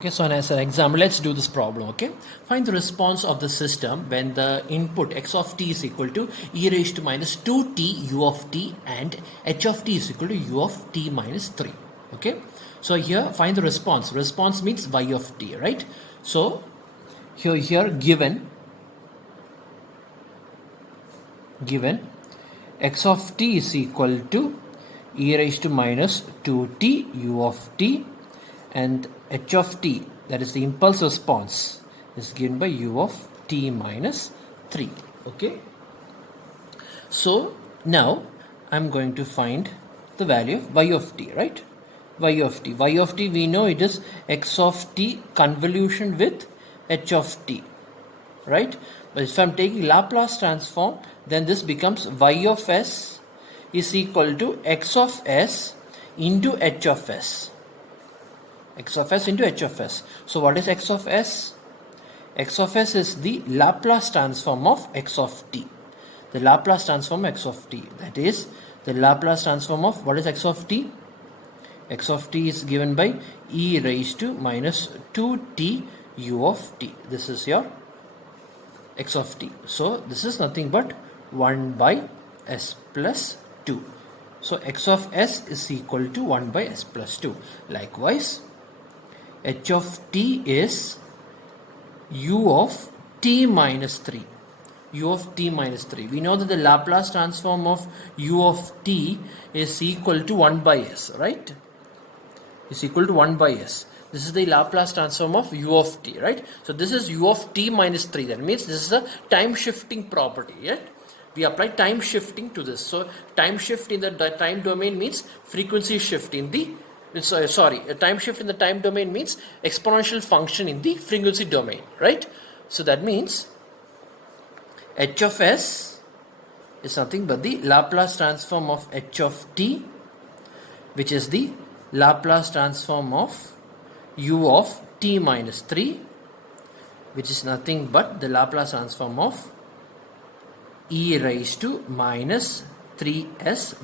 Okay, so as an example, let's do this problem, okay? Find the response of the system when the input x of t is equal to e raised to minus 2t u of t and h of t is equal to u of t minus 3, okay? So here, find the response. Response means y of t, right? So here given x of t is equal to e raised to minus 2t u of t and h of t, that is the impulse response, is given by u of t minus 3, okay? So now I'm going to find the value of y of t, right? Y of t we know it is x of t convolution with h of t, right? But if I'm taking Laplace transform, then this becomes y of s is equal to x of s into h of s. X of s into h of s. So what is x of s? X of s is the Laplace transform of x of t. The Laplace transform x of t. That is the Laplace transform of what is x of t? X of t is given by e raised to minus 2t u of t. This is your x of t. So this is nothing but 1 by s plus 2. So x of s is equal to 1 by s plus 2. Likewise, h of t is u of t minus 3. U of t minus 3. We know that the Laplace transform of u of t is equal to 1 by s, right? Is equal to 1 by s. This is the Laplace transform of u of t, right? So this is u of t minus 3. That means this is a time shifting property, right? We apply time shifting to this. So time shift in the time domain means frequency shift in the a time shift in the time domain means exponential function in the frequency domain, right? So that means h of s is nothing but the Laplace transform of h of t, which is the Laplace transform of u of t minus 3, which is nothing but the Laplace transform of e raised to minus 3s,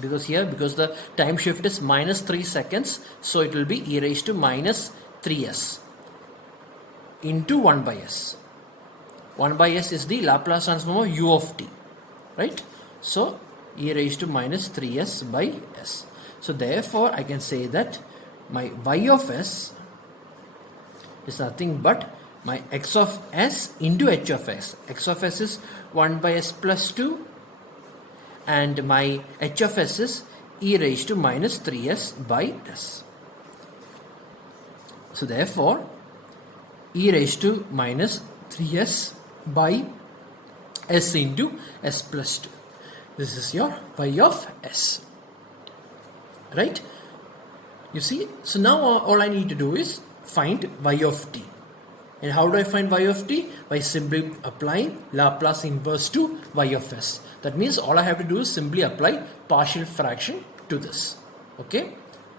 because the time shift is minus 3 seconds, so it will be e raised to minus 3s into 1 by s. 1 by s is the Laplace transform of u of t, right? So e raised to minus 3s by s. So therefore I can say that my y of s is nothing but my x of s into h of s. X of s is 1 by s plus 2 and my h of s is e raised to minus 3s by s. So therefore e raised to minus 3s by s into s plus 2. This is your y of s, right? You see, so now all I need to do is find y of t. And how do I find y of t? By simply applying Laplace inverse to y of s. That means all I have to do is simply apply partial fraction to this. Okay?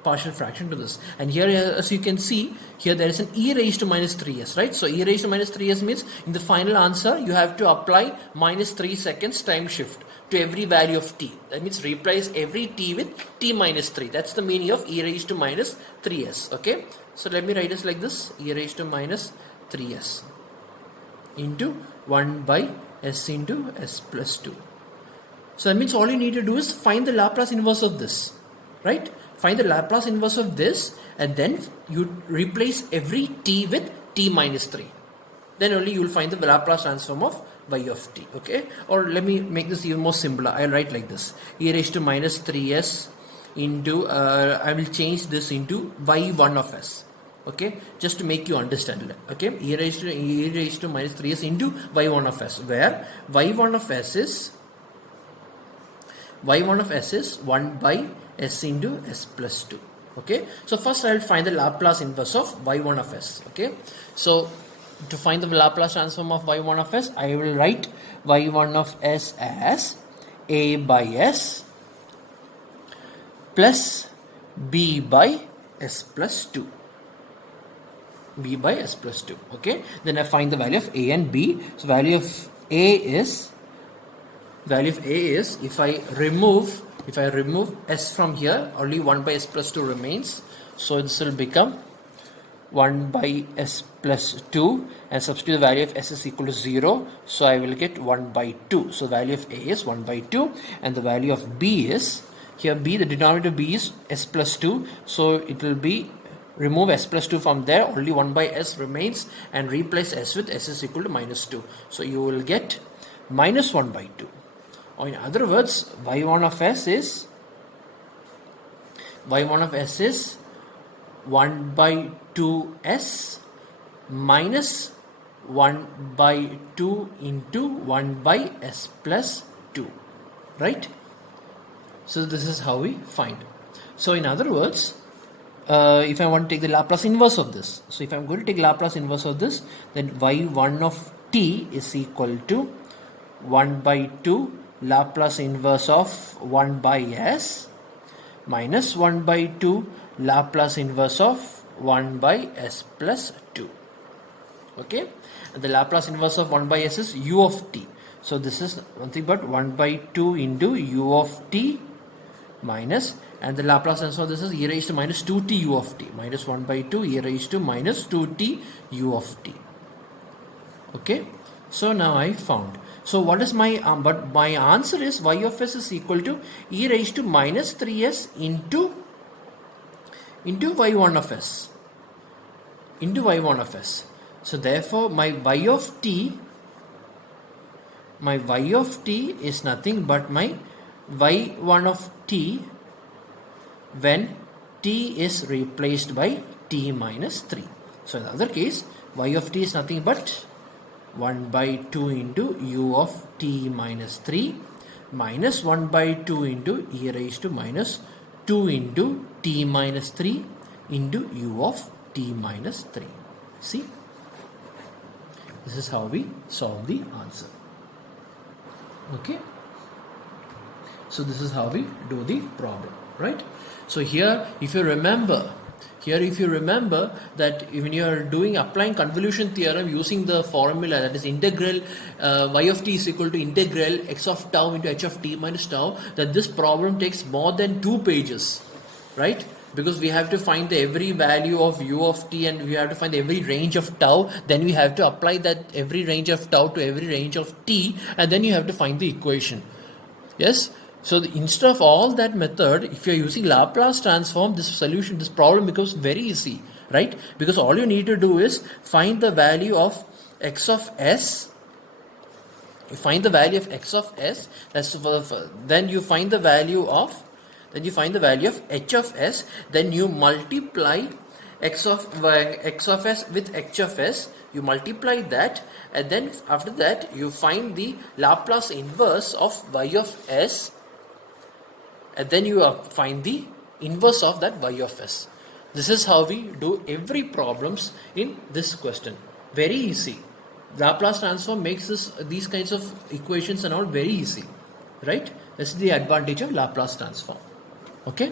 Partial fraction to this. And here, as you can see, here there is an e raised to minus 3s, right? So e raised to minus 3s means in the final answer, you have to apply minus 3 seconds time shift to every value of t. That means replace every t with t minus 3. That's the meaning of e raised to minus 3s. Okay? So let me write this like this. E raised to minus 3s into 1 by s into s plus 2. So that means all you need to do is find the Laplace inverse of this, right? Find the Laplace inverse of this and then you replace every t with t minus 3. Then only you will find the Laplace transform of y of t, okay? Or let me make this even more simpler. I'll write like this. E raised to minus 3s into, I will change this into y1 of s. Okay, just to make you understand, okay, e raised to minus 3s into y1 of s, where y1 of s is 1 by s into s plus 2. Okay, so first I will find the Laplace inverse of y1 of s. Okay, so to find the Laplace transform of y1 of s, I will write y1 of s as a by s plus b by s plus 2. B by s plus 2. Okay, then I find the value of a and b. So value of a is if I remove s from here, only 1 by s plus 2 remains. So this will become 1 by s plus 2 and substitute the value of s is equal to 0. So I will get 1 by 2. So value of a is 1 by 2 and the value of b is, here b, the denominator b is s plus 2. So it will be, remove s plus 2 from there, only 1 by s remains and replace s with s is equal to minus 2. So you will get minus 1 by 2. Or in other words, y1 of s is 1 by 2s minus 1 by 2 into 1 by s plus 2, right? So this is how we find. So in other words, if I want to take the Laplace inverse of this, so if I'm going to take Laplace inverse of this, then y1 of t is equal to 1 by 2 Laplace inverse of 1 by s minus 1 by 2 Laplace inverse of 1 by s plus 2. Okay, and the Laplace inverse of 1 by s is u of t. So this is nothing but 1 by 2 into u of t minus, and the Laplace transform of this is e raised to minus 2t u of t, minus 1 by 2 e raised to minus 2t u of t. Okay, so now I found. So what is my, but my answer is y of s is equal to e raised to minus 3s into y1 of s, into y1 of s. So therefore my y of t is nothing but my y1 of t when t is replaced by t minus 3. So in the other case, y of t is nothing but 1 by 2 into u of t minus 3 minus 1 by 2 into e raised to minus 2 into t minus 3 into u of t minus 3. See, this is how we solve the answer. Okay, so this is how we do the problem, right? So here, if you remember that when you are doing applying convolution theorem using the formula, that is integral y of t is equal to integral x of tau into h of t minus tau, that this problem takes more than 2 pages, right? Because we have to find the every value of u of t and we have to find every range of tau, then we have to apply that every range of tau to every range of t, and then you have to find the equation. Yes, so instead of all that method, if you are using Laplace transform, this solution, this problem becomes very easy, right? Because all you need to do is find the value of x of s. You find the value of x of s. Then you find the value of h of s. Then you multiply x of s with h of s. You multiply that, and then after that you find the Laplace inverse of y of s, and then you find the inverse of that y of s. This is how we do every problems in this question. Very easy. Laplace transform makes these kinds of equations and all very easy, right? This is the advantage of Laplace transform. Okay.